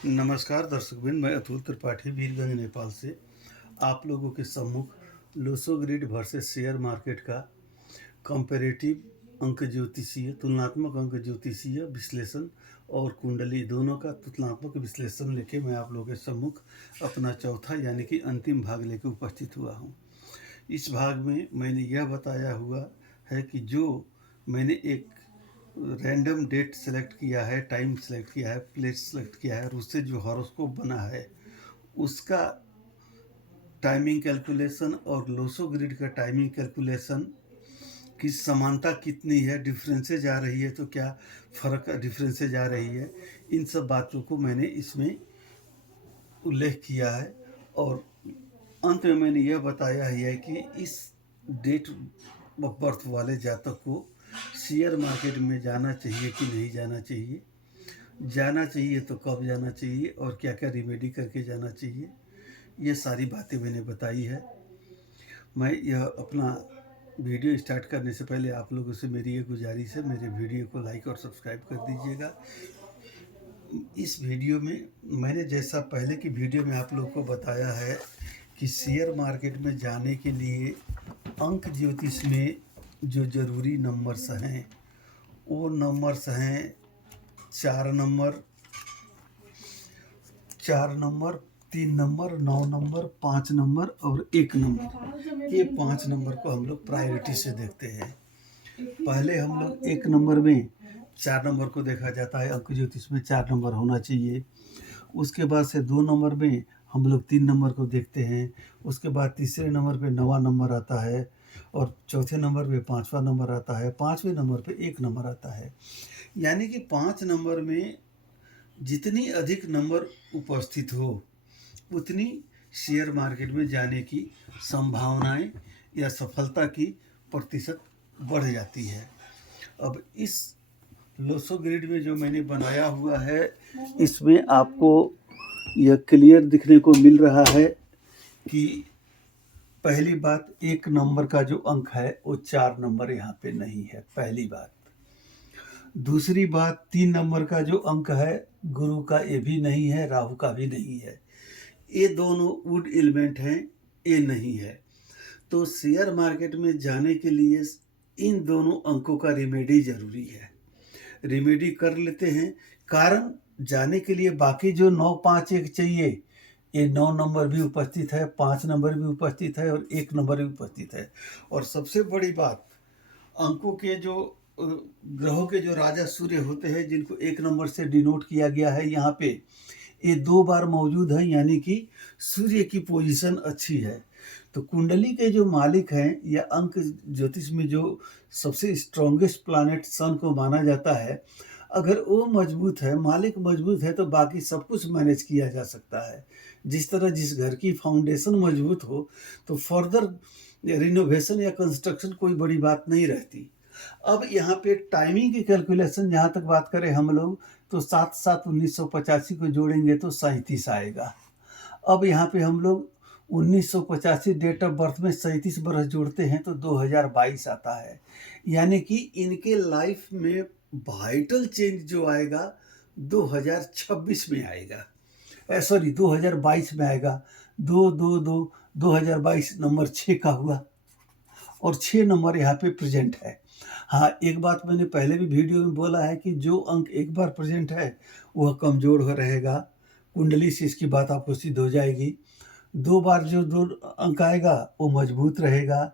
नमस्कार दर्शकबिन, मैं अतुल त्रिपाठी वीरगंज नेपाल से आप लोगों के सम्मुख लोसो ग्रिड वर्सेस शेयर मार्केट का कंपैरेटिव अंक ज्योतिषीय तुलनात्मक अंक ज्योतिषीय विश्लेषण और कुंडली दोनों का तुलनात्मक विश्लेषण लेके मैं आप लोगों के सम्मुख अपना चौथा यानी कि अंतिम भाग लेके उपस्थित हुआ हूँ। इस भाग में मैंने यह बताया हुआ है कि जो मैंने एक रैंडम डेट सेलेक्ट किया है, टाइम सेलेक्ट किया है, प्लेस सेलेक्ट किया है और उससे जो हॉरोस्कोप बना है उसका टाइमिंग कैलकुलेशन और लोसो ग्रिड का टाइमिंग कैलकुलेशन की समानता कितनी है, डिफरेंसेज आ रही है तो क्या फ़र्क डिफरेंसेज आ रही है, इन सब बातों को मैंने इसमें उल्लेख किया है। और अंत में मैंने यह बताया है कि इस डेट ऑफ बर्थ वाले जातक को शेयर मार्केट में जाना चाहिए कि नहीं जाना चाहिए, जाना चाहिए तो कब जाना चाहिए और क्या क्या रिमेडी करके जाना चाहिए, ये सारी बातें मैंने बताई है। मैं यह अपना वीडियो स्टार्ट करने से पहले आप लोगों से मेरी ये गुजारिश है, मेरे वीडियो को लाइक और सब्सक्राइब कर दीजिएगा। इस वीडियो में मैंने जैसा पहले की वीडियो में आप लोगों को बताया है कि शेयर मार्केट में जाने के लिए अंक ज्योतिष में जो ज़रूरी नंबर्स हैं वो नंबर्स हैं 4 नंबर, 3 नंबर, 9 नंबर, 5 नंबर और 1 नंबर। ये 5 नंबर को हम लोग प्रायोरिटी से देखते हैं। पहले हम लोग 1 नंबर में 4 नंबर को देखा जाता है, अंक ज्योतिष में 4 नंबर होना चाहिए। उसके बाद से 2 नंबर में हम लोग 3 नंबर को देखते हैं। उसके बाद तीसरे नंबर पे 9वां नंबर आता है और चौथे नंबर पे 5वां नंबर आता है। 5वें नंबर पे 1 नंबर आता है। यानी कि 5 नंबर में जितनी अधिक नंबर उपस्थित हो उतनी शेयर मार्केट में जाने की संभावनाएं या सफलता की प्रतिशत बढ़ जाती है। अब इस लोसो ग्रिड में जो मैंने बनाया हुआ है इसमें आपको यह क्लियर दिखने को मिल रहा है कि पहली बात 1 नंबर का जो अंक है वो 4 नंबर यहाँ पे नहीं है, पहली बात। दूसरी बात 3 नंबर का जो अंक है गुरु का ये भी नहीं है, राहु का भी नहीं है। ये दोनों वुड एलिमेंट हैं, ये नहीं है। तो शेयर मार्केट में जाने के लिए इन दोनों अंकों का रिमेडी जरूरी है। रिमेडी कर लेते हैं, कारण जाने के लिए बाकी जो 9 5 1 चाहिए, ये 9 नंबर भी उपस्थित है, 5 नंबर भी उपस्थित है और 1 नंबर भी उपस्थित है। और सबसे बड़ी बात, अंकों के जो ग्रहों के जो राजा सूर्य होते हैं जिनको 1 नंबर से डिनोट किया गया है यहाँ पे, ये 2 बार मौजूद है, यानी कि सूर्य की पोजीशन अच्छी है। तो कुंडली के जो मालिक हैं या अंक ज्योतिष में जो सबसे स्ट्रॉन्गेस्ट प्लैनेट सन को माना जाता है, अगर वो मजबूत है, मालिक मजबूत है तो बाकी सब कुछ मैनेज किया जा सकता है। जिस तरह जिस घर की फाउंडेशन मजबूत हो तो फर्दर रिनोवेशन या कंस्ट्रक्शन कोई बड़ी बात नहीं रहती। अब यहाँ पे टाइमिंग की कैलकुलेशन जहाँ तक बात करें हम लोग तो 7/7/1985 को जोड़ेंगे तो 37 आएगा। अब यहाँ पे हम लोग 1985 डेट ऑफ बर्थ में 37 बरस जोड़ते हैं तो 2022 आता है। यानी कि इनके लाइफ में वाइटल चेंज जो आएगा 2026 में आएगा, सॉरी 2022 में आएगा। 2022 नंबर 6 का हुआ और 6 नंबर यहाँ पे प्रेजेंट है। हाँ, एक बात मैंने पहले भी वीडियो में बोला है कि जो अंक एक बार प्रेजेंट है वह कमज़ोर हो रहेगा, कुंडली से इसकी बात आपको सिद्ध हो जाएगी। 2 बार जो 2 अंक आएगा वो मजबूत रहेगा,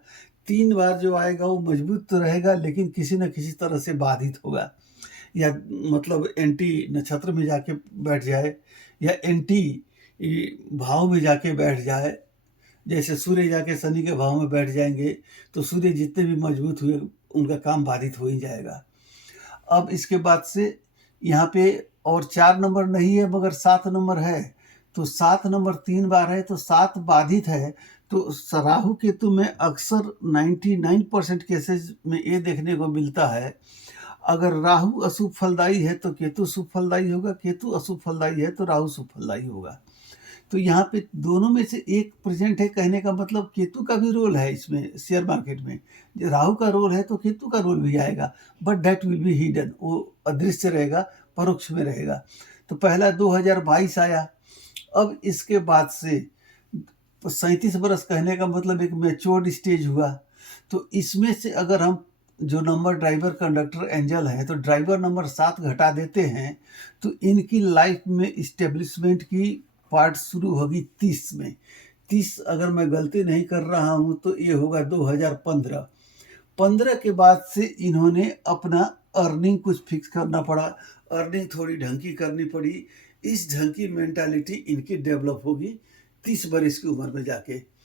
3 बार जो आएगा वो मजबूत तो रहेगा लेकिन किसी न किसी तरह से बाधित होगा, या मतलब एंटी नक्षत्र में जाके बैठ जाए या एंटी भाव में जाके बैठ जाए। जैसे सूर्य जाके शनि के भाव में बैठ जाएंगे तो सूर्य जितने भी मजबूत हुए उनका काम बाधित हो ही जाएगा। अब इसके बाद से यहाँ पे और 4 नंबर नहीं है मगर 7 नंबर है, तो 7 नंबर 3 बार है तो 7 बाधित है। तो राहु केतु में अक्सर 99% केसेस में ये देखने को मिलता है, अगर राहु अशुभ फलदायी है तो केतु शुभ फलदायी होगा, केतु अशुभ फलदायी है तो राहु शुभ फलदायी होगा। तो यहाँ पे दोनों में से एक प्रेजेंट है, कहने का मतलब केतु का भी रोल है इसमें शेयर मार्केट में। राहु का रोल है तो केतु का रोल भी आएगा, but that will be hidden, वो अदृश्य रहेगा, परोक्ष में रहेगा। तो पहला 2022 आया। अब इसके बाद से 37 बरस कहने का मतलब एक मैच्योर्ड स्टेज हुआ। तो इसमें से अगर हम जो नंबर ड्राइवर कंडक्टर एंजल है तो ड्राइवर नंबर 7 घटा देते हैं तो इनकी लाइफ में इस्टेब्लिशमेंट की पार्ट शुरू होगी 30 में। 30 अगर मैं गलती नहीं कर रहा हूँ तो ये होगा 2015। 15 के बाद से इन्होंने अपना अर्निंग कुछ फिक्स करना पड़ा, अर्निंग थोड़ी ढंग की करनी पड़ी। इस ढंग की मेंटालिटी इनकी डेवलप होगी 30 बरस की उम्र में जाके।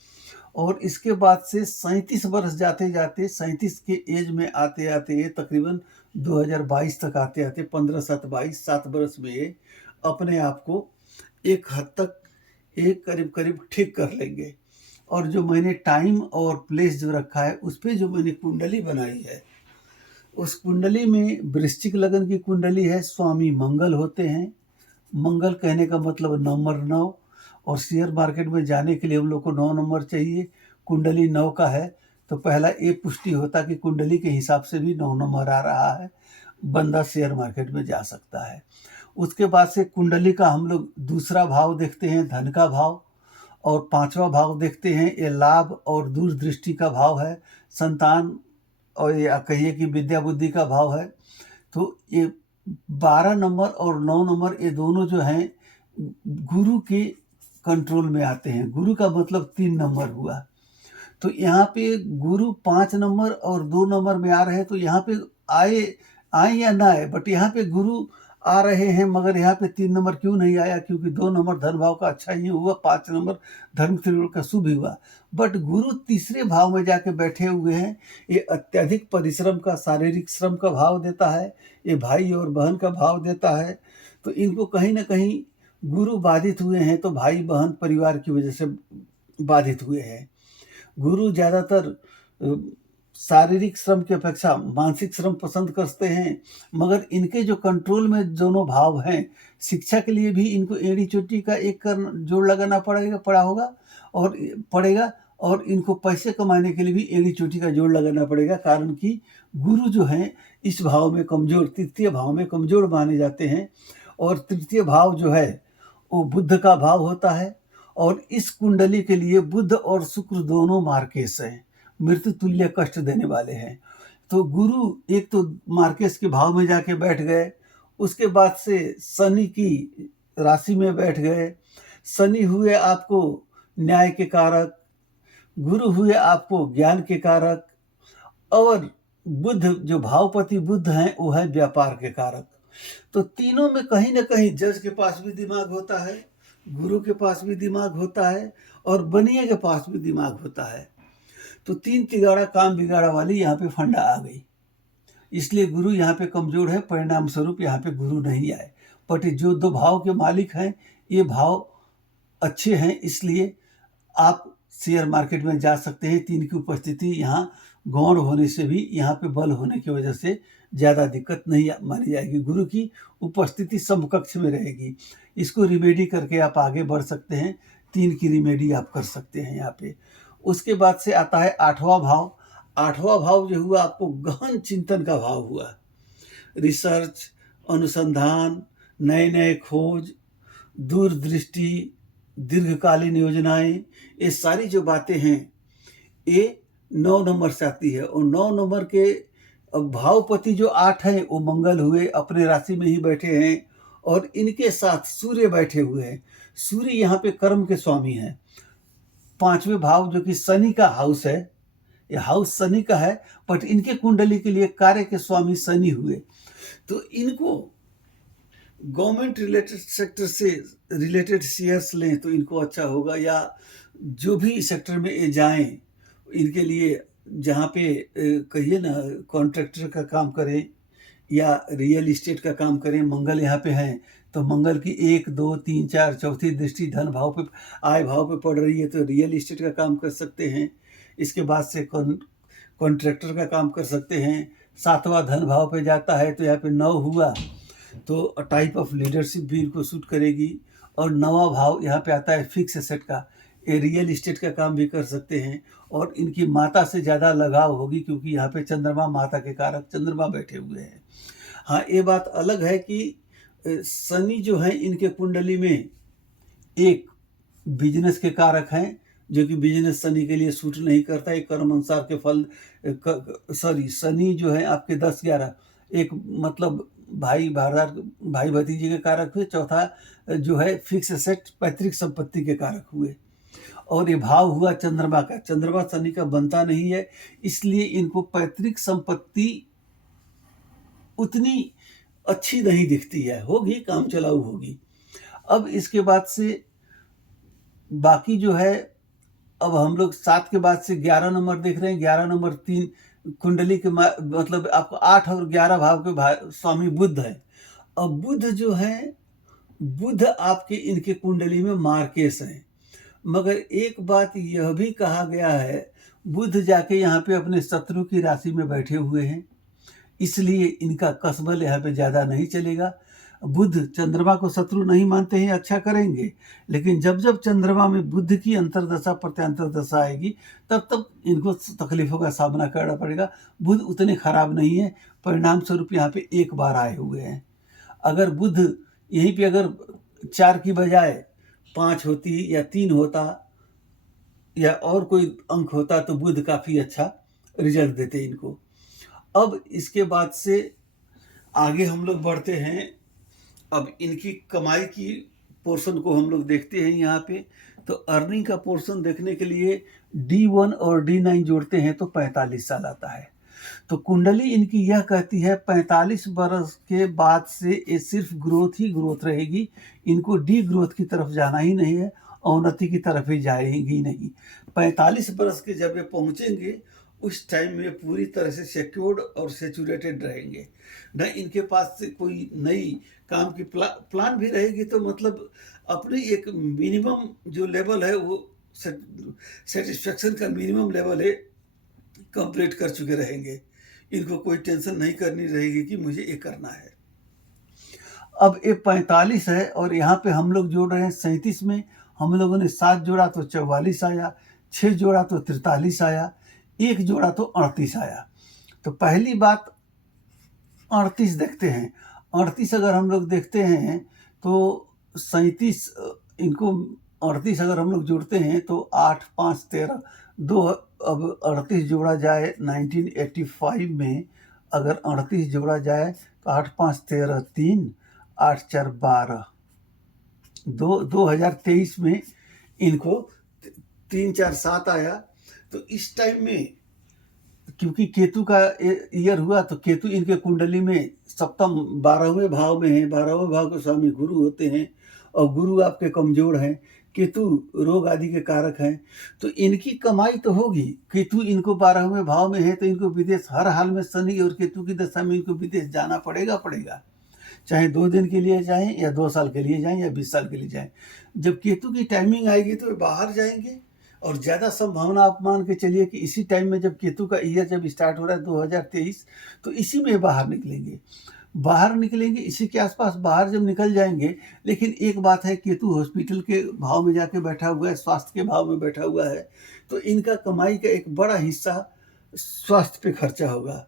और इसके बाद से 37 बरस जाते जाते 37 के एज में आते आते ये तकरीबन 2022 तक आते आते 15 7 22 7 बरस में ये अपने आप को एक हद तक एक करीब करीब ठीक कर लेंगे। और जो मैंने टाइम और प्लेस जो रखा है उस पर जो मैंने कुंडली बनाई है उस कुंडली में वृश्चिक लगन की कुंडली है, स्वामी मंगल होते हैं। मंगल कहने का मतलब नंबर 9, और शेयर मार्केट में जाने के लिए हम लोग को 9 नंबर चाहिए। कुंडली 9 का है तो पहला ये पुष्टि होता कि कुंडली के हिसाब से भी 9 नंबर आ रहा है, बंदा शेयर मार्केट में जा सकता है। उसके बाद से कुंडली का हम लोग दूसरा भाव देखते हैं धन का भाव, और 5वां भाव देखते हैं ये लाभ और दूरदृष्टि का भाव है, संतान और या कहिए कि विद्या बुद्धि का भाव है। तो ये 12 नंबर और 9 नंबर ये दोनों जो हैं गुरु के कंट्रोल में आते हैं। गुरु का मतलब 3 नंबर हुआ। तो यहाँ पे गुरु 5 नंबर और 2 नंबर में आ रहे हैं। तो यहाँ पे आए या ना आए, बट यहाँ पे गुरु आ रहे हैं, मगर यहाँ पे 3 नंबर क्यों नहीं आया? क्योंकि 2 नंबर धन भाव का अच्छा ही हुआ, 5 नंबर धर्म त्रिकोण का शुभ ही हुआ। बट गुरु तीसरे भाव में जाके बैठे हुए हैं। ये अत्यधिक परिश्रम का, शारीरिक श्रम का भाव देता है, ये भाई और बहन का भाव देता है। तो इनको कहीं ना कहीं गुरु बाधित हुए हैं तो भाई बहन परिवार की वजह से बाधित हुए हैं। गुरु ज़्यादातर शारीरिक श्रम की अपेक्षा मानसिक श्रम पसंद करते हैं, मगर इनके जो कंट्रोल में दोनों भाव हैं, शिक्षा के लिए भी इनको एड़ी चोटी का एक जोड़ लगाना पड़ेगा और इनको पैसे कमाने के लिए भी एड़ी चोटी का जोड़ लगाना पड़ेगा। कारण कि गुरु जो हैं इस भाव में कमज़ोर, तृतीय भाव में कमज़ोर माने जाते हैं। और तृतीय भाव जो है वो बुध का भाव होता है, और इस कुंडली के लिए बुध और शुक्र दोनों मार्केश हैं, मृत्यु तुल्य कष्ट देने वाले हैं। तो गुरु एक तो मार्केश के भाव में जाके बैठ गए, उसके बाद से शनि की राशि में बैठ गए। शनि हुए आपको न्याय के कारक, गुरु हुए आपको ज्ञान के कारक, और बुध जो भावपति बुध हैं वो है व्यापार के कारक। तो तीनों में कहीं ना कहीं जज के पास भी दिमाग होता है, गुरु के पास भी दिमाग होता है, और बनिए के पास भी दिमाग होता है। तो 3 तिगाड़ा काम बिगाड़ा वाली यहाँ पे फंडा आ गई। इसलिए गुरु यहाँ पे कमज़ोर है, परिणाम स्वरूप यहाँ पे गुरु नहीं आए। बट जो 2 भाव के मालिक हैं ये भाव अच्छे हैं, इसलिए आप शेयर मार्केट में जा सकते हैं। 3 की उपस्थिति यहाँ गौण होने से भी यहाँ पे बल होने की वजह से ज़्यादा दिक्कत नहीं मानी जाएगी। गुरु की उपस्थिति समकक्ष में रहेगी। इसको रिमेडी करके आप आगे बढ़ सकते हैं। 3 की रिमेडी आप कर सकते हैं यहाँ पे। उसके बाद से आता है 8वां भाव। 8वां भाव जो हुआ आपको गहन चिंतन का भाव हुआ, रिसर्च, अनुसंधान, नए नए खोज, दूरदृष्टि, दीर्घकालीन योजनाएं, ये सारी जो बातें हैं ये 9 नंबर से आती है। और 9 नंबर के भावपति जो 8 हैं वो मंगल हुए, अपने राशि में ही बैठे हैं, और इनके साथ सूर्य बैठे हुए हैं। सूर्य यहाँ पे कर्म के स्वामी हैं। 5वें भाव जो कि शनि का हाउस है, ये हाउस शनि का है, बट इनके कुंडली के लिए कार्य के स्वामी शनि हुए। तो इनको गवर्नमेंट रिलेटेड सेक्टर से रिलेटेड शेयर्स लें तो इनको अच्छा होगा, या जो भी सेक्टर में ये जाएं इनके लिए, जहाँ पे कहिए ना कॉन्ट्रैक्टर का काम करें या रियल इस्टेट का काम करें, मंगल यहाँ पे हैं तो मंगल की 1 2 3 4 चौथी दृष्टि धन भाव पे, आय भाव पे पड़ रही है तो रियल इस्टेट का काम कर सकते हैं। इसके बाद से कॉन्ट्रैक्टर का काम कर सकते हैं। 7वां धन भाव पे जाता है तो यहाँ पे 9 हुआ तो टाइप ऑफ लीडरशिप भी इनको सूट करेगी। और 9वां भाव यहाँ पे आता है फिक्स एसेट का, ये रियल इस्टेट का काम भी कर सकते हैं। और इनकी माता से ज़्यादा लगाव होगी क्योंकि यहाँ पे चंद्रमा माता के कारक चंद्रमा बैठे हुए हैं। हाँ, ये बात अलग है कि शनि जो है इनके कुंडली में एक बिजनेस के कारक हैं, जो कि बिजनेस शनि के लिए सूट नहीं करता, एक कर्म अनुसार के फल सॉरी शनि जो है आपके 10-11 एक मतलब भाई भारदार भाई भतीजे के कारक हुए, चौथा जो है फिक्स एसेट पैतृक संपत्ति के कारक हुए, और ये भाव हुआ चंद्रमा का। चंद्रमा शनि का बनता नहीं है, इसलिए इनको पैतृक संपत्ति उतनी अच्छी नहीं दिखती है, होगी काम चलाऊ होगी। अब इसके बाद से बाकी जो है, अब हम लोग 7 के बाद से 11 नंबर देख रहे हैं। 11 नंबर 3 कुंडली के मतलब आपको 8 और 11 भाव के स्वामी बुध है। अब बुध जो है, बुध आपके इनके कुंडली में मार्केश है, मगर एक बात यह भी कहा गया है, बुध जाके यहाँ पे अपने शत्रु की राशि में बैठे हुए हैं, इसलिए इनका कसबल यहाँ पे ज़्यादा नहीं चलेगा। बुध चंद्रमा को शत्रु नहीं मानते हैं, अच्छा करेंगे, लेकिन जब जब चंद्रमा में बुध की अंतर्दशा प्रत्यांतर दशा आएगी तब तब इनको तकलीफों का सामना करना पड़ेगा। बुध उतने खराब नहीं है, परिणाम स्वरूप यहाँ पे एक बार आए हुए हैं। अगर बुध यहीं पे अगर 4 की बजाय 5 होती या 3 होता या और कोई अंक होता तो बुध काफ़ी अच्छा रिजल्ट देते इनको। अब इसके बाद से आगे हम लोग बढ़ते हैं। अब इनकी कमाई की पोर्शन को हम लोग देखते हैं यहाँ पे। तो अर्निंग का पोर्शन देखने के लिए D1 और D9 जोड़ते हैं तो 45 साल आता है। तो कुंडली इनकी यह कहती है 45 वर्ष के बाद से ये सिर्फ ग्रोथ ही ग्रोथ रहेगी, इनको डी ग्रोथ की तरफ जाना ही नहीं है, अवनति की तरफ ही जाएगी नहीं। 45 वर्ष के जब ये पहुँचेंगे उस टाइम में पूरी तरह से सिक्योर्ड और सेचुरेटेड रहेंगे, न इनके पास से कोई नई काम की प्लान भी रहेगी, तो मतलब अपनी एक मिनिमम जो लेवल है वो सेटिस्फेक्शन का मिनिमम लेवल है कंप्लीट कर चुके रहेंगे। इनको कोई टेंशन नहीं करनी रहेगी कि मुझे ये करना है। अब ये 45 है और यहाँ पे हम लोग जोड़ रहे हैं 37 में। हम लोगों ने 7 जोड़ा तो 44 आया, 6 जोड़ा तो 43 आया, 1 जोड़ा तो 38 आया। तो पहली बात 38 देखते हैं। 38 अगर हम लोग देखते हैं तो 37 इनको 38 अगर हम लोग जोड़ते हैं तो 8 5 13 2, अब 38 जोड़ा जाए 1985 में, अगर 38 जोड़ा जाए तो 8 5 13 3 8 4 12 2023 में इनको 3 4 7 आया। तो इस टाइम में क्योंकि केतु का ईयर हुआ तो केतु इनके कुंडली में सप्तम 12वें भाव में है। 12वें भाव के स्वामी गुरु होते हैं और गुरु आपके कमजोर हैं, केतु रोग आदि के कारक हैं। तो इनकी कमाई तो होगी, केतु इनको 12वें भाव में है तो इनको विदेश हर हाल में, शनि और केतु की दशा में इनको विदेश जाना पड़ेगा, चाहे 2 दिन के लिए जाएं या 2 साल के लिए जाएं या 20 साल के लिए जाएं। जब केतु की टाइमिंग आएगी तो बाहर जाएंगे, और ज़्यादा संभावना आप मान के चलिए कि इसी टाइम में जब केतु का ईयर जब स्टार्ट हो रहा है 2023, तो इसी में बाहर निकलेंगे इसी के आसपास बाहर जब निकल जाएंगे। लेकिन एक बात है, केतु हॉस्पिटल के भाव में जाके बैठा हुआ है, स्वास्थ्य के भाव में बैठा हुआ है, तो इनका कमाई का एक बड़ा हिस्सा स्वास्थ्य पे खर्चा होगा,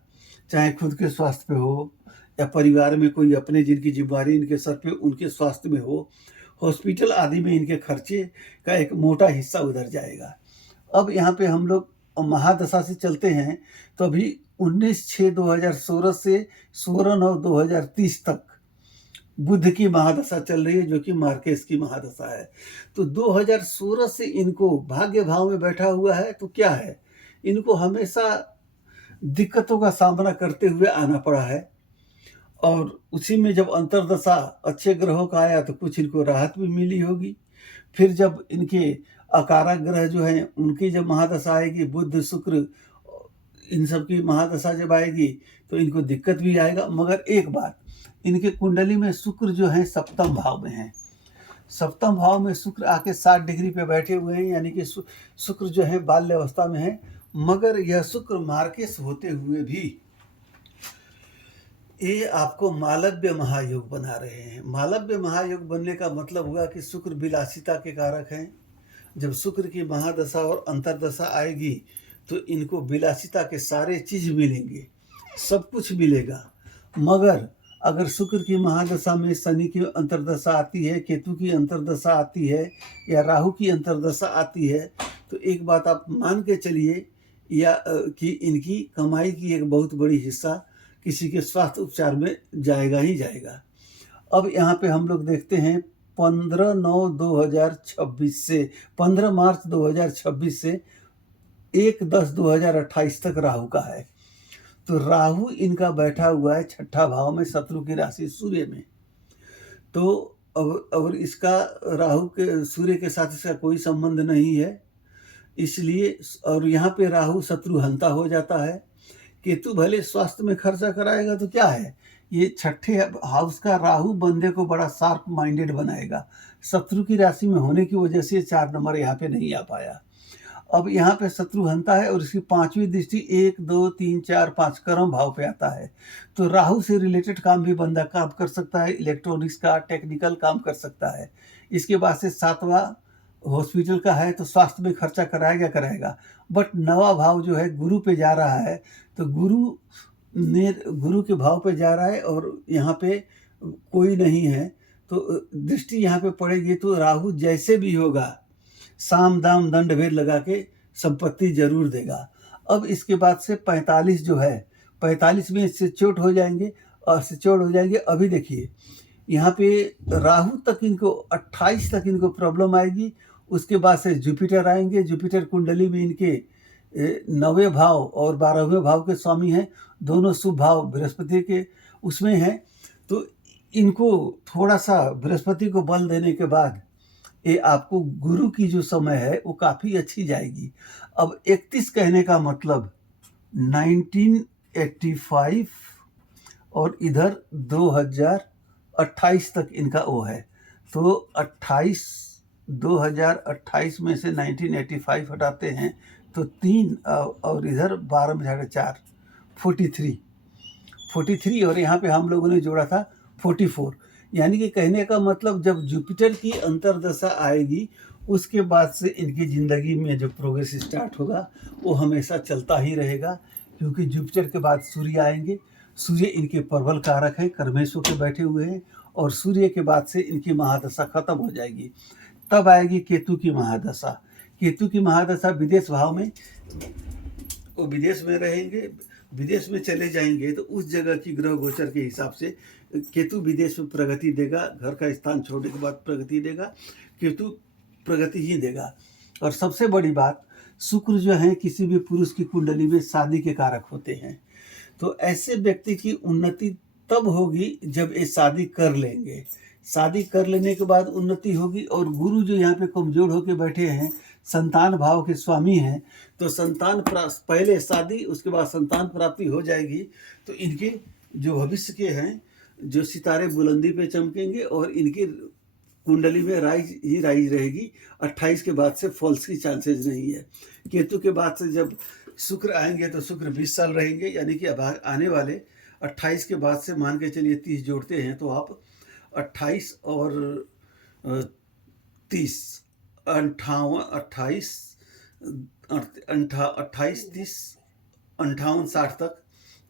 चाहे खुद के स्वास्थ्य पे हो या परिवार में कोई अपने जिनकी जिम्मेदारी इनके सर पे उनके स्वास्थ्य में हो, हॉस्पिटल आदि में इनके खर्चे का एक मोटा हिस्सा उधर जाएगा। अब यहाँ पे हम लोग महादशा से चलते हैं तो अभी 19/6/2016 से 16/9/2030 तक बुध की महादशा चल रही है, जो कि मार्केश की महादशा है। तो 2016 से इनको भाग्य भाव में बैठा हुआ है, तो क्या है, इनको हमेशा दिक्कतों का सामना करते हुए आना पड़ा है, और उसी में जब अंतर्दशा अच्छे ग्रहों का आया तो कुछ इनको राहत भी मिली होगी। फिर जब इनके अकारक ग्रह जो हैं उनकी जब महादशा आएगी, बुध शुक्र इन सब की महादशा जब आएगी तो इनको दिक्कत भी आएगा। मगर एक बात, इनके कुंडली में शुक्र जो है सप्तम भाव में है। सप्तम भाव में शुक्र आके 60 डिग्री पे बैठे हुए हैं, यानी कि शुक्र जो है बाल्य अवस्था में है। मगर यह शुक्र मार्केश होते हुए भी ये आपको मालव्य महायोग बना रहे हैं। मालव्य महायोग बनने का मतलब हुआ कि शुक्र विलासिता के कारक हैं। जब शुक्र की महादशा और अंतर्दशा आएगी तो इनको विलासिता के सारे चीज मिलेंगे, सब कुछ मिलेगा। मगर अगर शुक्र की महादशा में शनि की अंतर्दशा आती है, केतु की अंतर्दशा आती है या राहु की अंतर्दशा आती है, तो एक बात आप मान के चलिए कि इनकी कमाई की एक बहुत बड़ी हिस्सा किसी के स्वास्थ्य उपचार में जाएगा ही जाएगा। अब यहाँ पे हम लोग देखते हैं 15/9/2026 से 15 मार्च 2026 से 1/10/2028 तक राहु का है। तो राहु इनका बैठा हुआ है छठा भाव में, शत्रु की राशि सूर्य में। तो अब इसका राहु के सूर्य के साथ इसका कोई संबंध नहीं है, इसलिए और यहाँ पे राहु शत्रुहंता हो जाता है। केतु भले स्वास्थ्य में खर्चा कराएगा तो क्या है, ये छठे हाउस का राहु बंदे को बड़ा शार्प माइंडेड बनाएगा। शत्रु की राशि में होने की वजह से 4 नंबर यहाँ पे नहीं आ पाया। अब यहाँ पे शत्रुहंता है और इसकी 5वीं दृष्टि 1 2 3 4 5 कर्म भाव पे आता है। तो राहु से रिलेटेड काम भी बंदा काम कर सकता है, इलेक्ट्रॉनिक्स का, टेक्निकल काम कर सकता है। इसके बाद से 7वां हॉस्पिटल का है, तो स्वास्थ्य में खर्चा कराएगा। बट 9वां भाव जो है गुरु पे जा रहा है, तो गुरु के भाव पे जा रहा है और यहाँ पे कोई नहीं है, तो दृष्टि यहाँ पे पड़ेगी। तो राहु जैसे भी होगा साम दाम दंड भेद लगा के संपत्ति जरूर देगा। अब इसके बाद से 45 जो है, 45 में इससे चोट हो जाएंगे और सिचोड़ हो जाएंगे। अभी देखिए यहाँ पे राहु तक इनको 28 तक इनको प्रॉब्लम आएगी। उसके बाद से जुपिटर आएंगे। जुपिटर कुंडली में इनके 9वें भाव और 12वें भाव के स्वामी हैं, दोनों शुभ भाव बृहस्पति के उसमें हैं। तो इनको थोड़ा सा बृहस्पति को बल देने के बाद ये आपको गुरु की जो समय है वो काफ़ी अच्छी जाएगी। अब 31 कहने का मतलब 1985 और इधर 2028 तक इनका वो है। तो 2028 में से 1985 हटाते हैं तो 3 और इधर 12 में जाकर 4 43 और यहाँ पे हम लोगों ने जोड़ा था 44। यानी कि कहने का मतलब जब जुपिटर की अंतर्दशा आएगी उसके बाद से इनकी ज़िंदगी में जो प्रोग्रेस स्टार्ट होगा वो हमेशा चलता ही रहेगा, क्योंकि जुपिटर के बाद सूर्य आएंगे। सूर्य इनके प्रबल कारक हैं, कर्मेश्वर के बैठे हुए हैं, और सूर्य के बाद से इनकी महादशा खत्म हो जाएगी। तब आएगी केतु की महादशा। केतु की महादशा विदेश भाव में, वो विदेश में रहेंगे, विदेश में चले जाएंगे तो उस जगह की ग्रह गोचर के हिसाब से केतु विदेश में प्रगति देगा। घर का स्थान छोड़ने के बाद प्रगति देगा, केतु प्रगति ही देगा। और सबसे बड़ी बात, शुक्र जो है किसी भी पुरुष की कुंडली में शादी के कारक होते हैं। तो ऐसे व्यक्ति की उन्नति तब होगी जब ये शादी कर लेंगे। शादी कर लेने के बाद उन्नति होगी। और गुरु जो यहाँ पे कमजोर होके बैठे हैं, संतान भाव के स्वामी हैं, तो संतान पहले शादी उसके बाद संतान प्राप्ति हो जाएगी। तो इनके जो भविष्य के हैं, जो सितारे बुलंदी पे चमकेंगे और इनकी कुंडली में राइज रहेगी। 28 के बाद से फॉल्स की चांसेस नहीं है। केतु के बाद से जब शुक्र आएंगे तो शुक्र 20 साल रहेंगे, यानी कि अब आने वाले 28 के बाद से मान के चलिए 30 जोड़ते हैं तो आप 28 और 30 28 30 58 60 तक,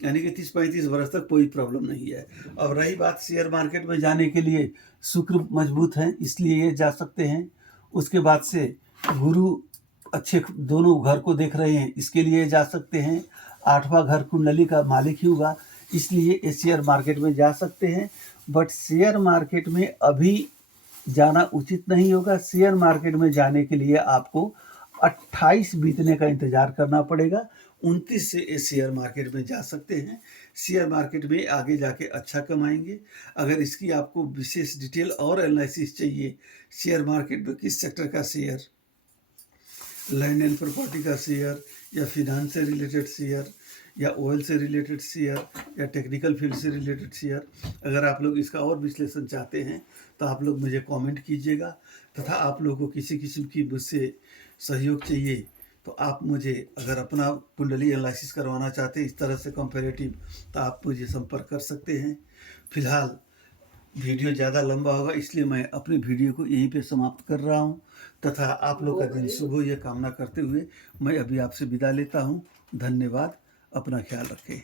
यानी कि 30-35 वर्ष तक कोई प्रॉब्लम नहीं है। अब रही बात शेयर मार्केट में जाने के लिए, शुक्र मजबूत है इसलिए ये जा सकते हैं। उसके बाद से गुरु अच्छे दोनों घर को देख रहे हैं, इसके लिए जा सकते हैं। 8वां घर कुंडली का मालिक ही होगा, इसलिए ये शेयर मार्केट में जा सकते हैं। बट शेयर मार्केट में अभी जाना उचित नहीं होगा। शेयर मार्केट में जाने के लिए आपको 28 बीतने का इंतज़ार करना पड़ेगा। 29 से ये शेयर मार्केट में जा सकते हैं। शेयर मार्केट में आगे जाके अच्छा कमाएंगे। अगर इसकी आपको विशेष डिटेल और एनालिसिस चाहिए, शेयर मार्केट में किस सेक्टर का शेयर, लैंड एंड प्रॉपर्टी का शेयर, या फिनांस से रिलेटेड शेयर, या ऑयल से रिलेटेड शेयर, या टेक्निकल फील्ड से रिलेटेड शेयर, अगर आप लोग इसका और विश्लेषण चाहते हैं तो आप लोग मुझे कमेंट कीजिएगा। तथा आप लोगों को किसी किस्म की मुझसे सहयोग चाहिए तो आप मुझे, अगर अपना कुंडली एनालिसिस करवाना चाहते हैं इस तरह से कंपैरेटिव, तो आप मुझे संपर्क कर सकते हैं। फिलहाल वीडियो ज़्यादा लंबा होगा इसलिए मैं अपनी वीडियो को यहीं पे समाप्त कर रहा हूं। तथा आप लोग का दिन शुभ हो यह कामना करते हुए मैं अभी आपसे विदा लेता हूं। धन्यवाद। अपना ख्याल रखें।